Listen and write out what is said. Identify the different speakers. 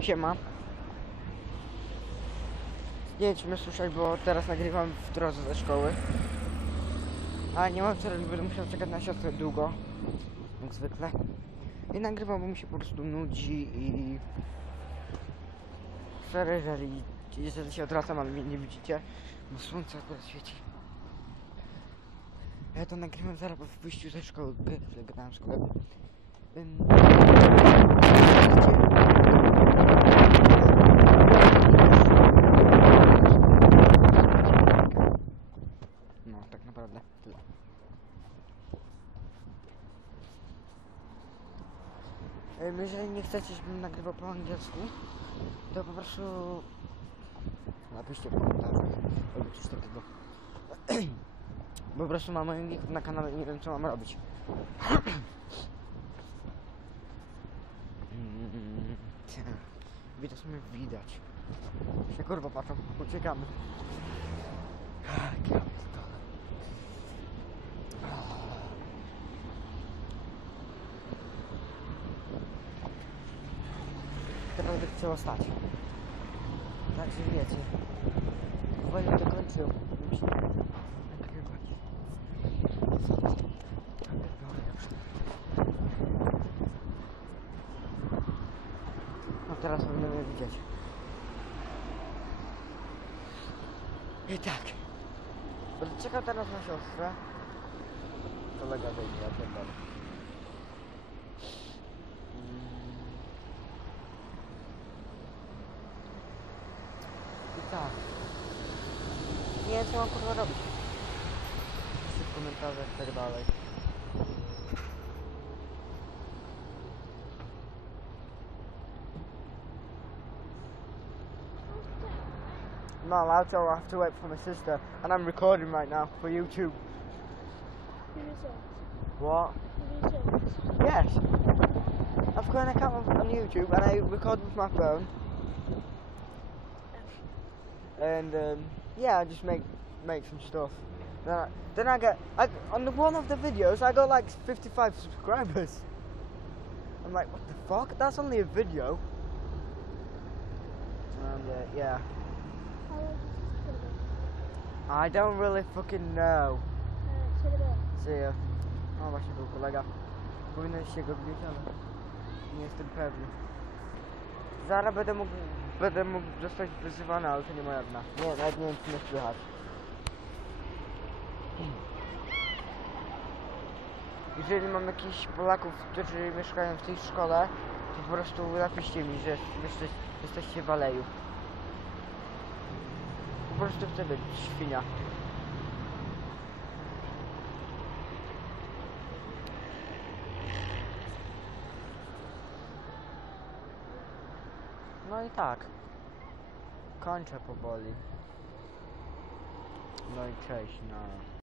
Speaker 1: Siema. Nie wiem, czy mnie słyszeć, bo teraz nagrywam w drodze ze szkoły. A nie mam co robić, będę musiał czekać na siostrę długo. Jak zwykle. I nagrywam, bo mi się po prostu nudzi i... Sorry, jeżeli, jeżeli się odwracam, ale mnie nie widzicie, bo słońce akurat świeci. Ja to nagrywam zaraz po wyjściu ze szkoły, chwilę gadałem w szkole. Ym, No, tak naprawdę tyle. Jeżeli nie chcecie, żebym nagrywał po angielsku, to po prostu napiszcie w komentarzach albo coś takiego. Po prostu mam angielski na kanale i nie wiem co mam robić. Widać mnie widać. Się kurwa patrzą, uciekamy. Ja by chciało stać. Także wiecie. Powoli dokończył. No teraz będziemy widzieć. I tak. Będę czekał teraz na siostrę. Kolega wyjdzie, ja pierdolę. Tak. Nie wiem co mam kurwa robić. Piszcie w komentarzach i tak dalej. I'm not allowed to, I have to wait for my sister. And I'm recording right now for YouTube. What? Yes. I've got an account on on YouTube and I record with my phone. And um, yeah, I just make make some stuff. Then I, then I get I, on the one of the videos I got like 55 subscribers. I'm like, what the fuck? That's only a video. And uh, yeah, I don't really fucking know. See ya. O, właśnie był kolega. Powinieneś się go widzieć, ale nie jestem pewny. Zaraz będę mógł, będę mógł zostać wyzywany, ale to nie moja wina. Nie, nawet nie wiem, czy mnie słychać. Jeżeli mam jakichś Polaków, którzy mieszkają w tej szkole, to po prostu napiszcie mi, że jesteś, jesteście w Aleju. Po prostu wtedy świnia. No i tak. Kończę powoli. No i cześć, no.